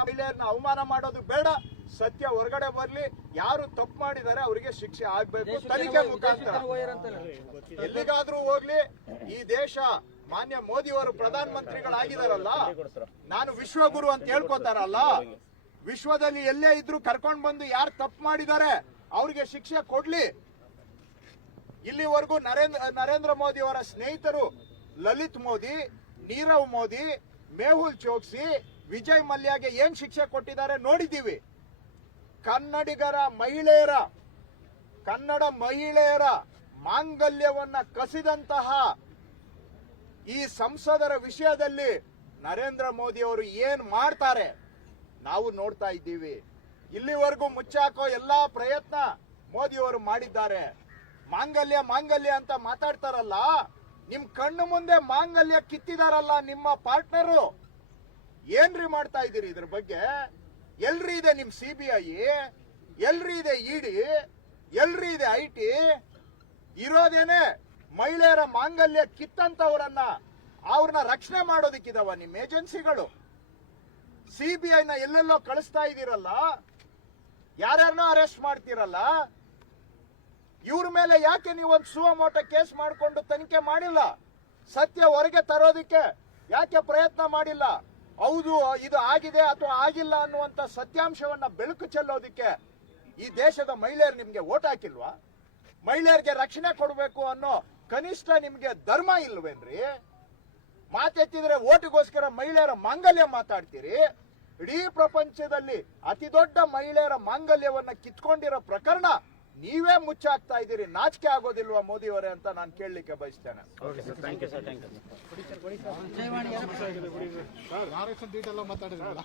ಮಹಿಳೆಯರನ್ನ ಅವಮಾನ ಮಾಡೋದು ಬೇಡ. ಸತ್ಯ ಹೊರಗಡೆ ಬರ್ಲಿ. ಯಾರು ತಪ್ಪು ಮಾಡಿದಾರೆ ಅವರಿಗೆ ಶಿಕ್ಷೆ ಆಗ್ಬೇಕು. ತನಿಖೆ ಮುಖಾಂತರ. ಎಲ್ಲಿಗಾದ್ರೂ ಹೋಗ್ಲಿ. ಈ ದೇಶ ಮಾನ್ಯ ಮೋದಿ ಅವರು ಪ್ರಧಾನ ಮಂತ್ರಿಗಳಾಗಿದಾರಲ್ಲ ನಾನು ವಿಶ್ವಗುರು ಅಂತ ಹೇಳ್ಕೊತಾರಲ್ಲ. ವಿಶ್ವದಲ್ಲಿ ಎಲ್ಲೇ ಇದ್ರು ಕರ್ಕೊಂಡ್ ಬಂದು ಯಾರು ತಪ್ಪು ಮಾಡಿದ್ದಾರೆ ಅವ್ರಿಗೆ ಶಿಕ್ಷೆ ಕೊಡ್ಲಿ. ಇಲ್ಲಿವರೆಗೂ ನರೇಂದ್ರ ನರೇಂದ್ರ ಮೋದಿ ಅವರ ಸ್ನೇಹಿತರು ಲಲಿತ್ ಮೋದಿ ನೀರವ್ ಮೋದಿ ಮೇಹುಲ್ ಚೋಕ್ಸಿ ವಿಜಯ್ ಮಲ್ಯಗೆ ಏನ್ ಶಿಕ್ಷೆ ಕೊಟ್ಟಿದ್ದಾರೆ ನೋಡಿದ್ದೀವಿ. ಕನ್ನಡಿಗರ ಮಹಿಳೆಯರ, ಕನ್ನಡ ಮಹಿಳೆಯರ ಮಾಂಗಲ್ಯವನ್ನ ಕಸಿದಂತಹ ಈ ಸಂಸದರ ವಿಷಯದಲ್ಲಿ ನರೇಂದ್ರ ಮೋದಿ ಅವರು ಏನ್ ಮಾಡ್ತಾರೆ ನಾವು ನೋಡ್ತಾ ಇದ್ದೀವಿ. ಇಲ್ಲಿವರೆಗೂ ಮುಚ್ಚಾಕೋ ಎಲ್ಲಾ ಪ್ರಯತ್ನ ಮೋದಿ ಅವರು ಮಾಡಿದ್ದಾರೆ. ಮಾಂಗಲ್ಯ ಮಾಂಗಲ್ಯ ಅಂತ ಮಾತಾಡ್ತಾರಲ್ಲ, ನಿಮ್ ಕಣ್ಣು ಮುಂದೆ ಮಾಂಗಲ್ಯ ಕಿತ್ತಿದಾರಲ್ಲ ನಿಮ್ಮ ಪಾರ್ಟ್ನರು. ಏನ್ರಿ ಮಾಡ್ತಾ ಇದ್ದೀರಿ ಇದ್ರ ಬಗ್ಗೆ? ಎಲ್ರಿ ಇದೆ ನಿಮ್ ಸಿ ಬಿ ಐ ಎಲ್ರಿ ಇದೆ ಇಡಿ ಎಲ್ರಿ ಇದೆ ಐ ಟಿ ಇರೋದೇನೆ ಮಹಿಳೆಯರ ಮಾಂಗಲ್ಯ ಕಿತ್ತಂತವರನ್ನ ಅವ್ರನ್ನ ರಕ್ಷಣೆ ಮಾಡೋದಕ್ಕಿದಾವ ನಿಮ್ ಏಜೆನ್ಸಿಗಳು. ಸಿ ಬಿ ನ ಎಲ್ಲೆಲ್ಲೋ ಕಳಿಸ್ತಾ ಇದ್ದೀರಲ್ಲ, ಯಾರ್ಯಾರನ್ನೋ ಅರೆಸ್ಟ್ ಮಾಡ್ತೀರಲ್ಲ, ಇವ್ರ ಮೇಲೆ ಯಾಕೆ ನೀವು ಒಂದು ಸುವಮೋಟ ಕೇಸ್ ಮಾಡಿಕೊಂಡು ತನಿಖೆ ಮಾಡಿಲ್ಲ? ಸತ್ಯ ಹೊರಗೆ ತರೋದಕ್ಕೆ ಯಾಕೆ ಪ್ರಯತ್ನ ಮಾಡಿಲ್ಲ? ಹೌದು, ಇದು ಆಗಿದೆ ಅಥವಾ ಆಗಿಲ್ಲ ಅನ್ನುವಂತ ಸತ್ಯಾಂಶವನ್ನ ಬೆಳಕು ಚೆಲ್ಲೋದಿಕ್ಕೆ ಈ ದೇಶದ ಮಹಿಳೆಯರು ನಿಮ್ಗೆ ಓಟ್ ಹಾಕಿಲ್ವಾ? ಮಹಿಳೆಯರಿಗೆ ರಕ್ಷಣೆ ಕೊಡಬೇಕು ಅನ್ನೋ ಕನಿಷ್ಠ ನಿಮ್ಗೆ ಧರ್ಮ ಇಲ್ವೇನ್ರಿ? ಮಾತೆತ್ತಿದ್ರೆ ಓಟಿಗೋಸ್ಕರ ಮಹಿಳೆಯರ ಮಾಂಗಲ್ಯ ಮಾತಾಡ್ತೀರಿ? ಇಡೀ ಪ್ರಪಂಚದಲ್ಲಿ ಅತಿ ದೊಡ್ಡ ಮಹಿಳೆಯರ ಮಾಂಗಲ್ಯವನ್ನ ಕಿತ್ಕೊಂಡಿರೋ ಪ್ರಕರಣ ನೀವೇ ಮುಚ್ಚಾಕ್ತಾ ಇದ್ದೀರಿ ನಾಚಿಕೆ ಆಗೋದಿಲ್ವ ಮೋದಿ ಅವರೇ ಅಂತ ನಾನು ಕೇಳಲಿಕ್ಕೆ ಬಯಸ್ತೇನೆ. ಮಾತಾಡಿದ್ರಲ್ಲ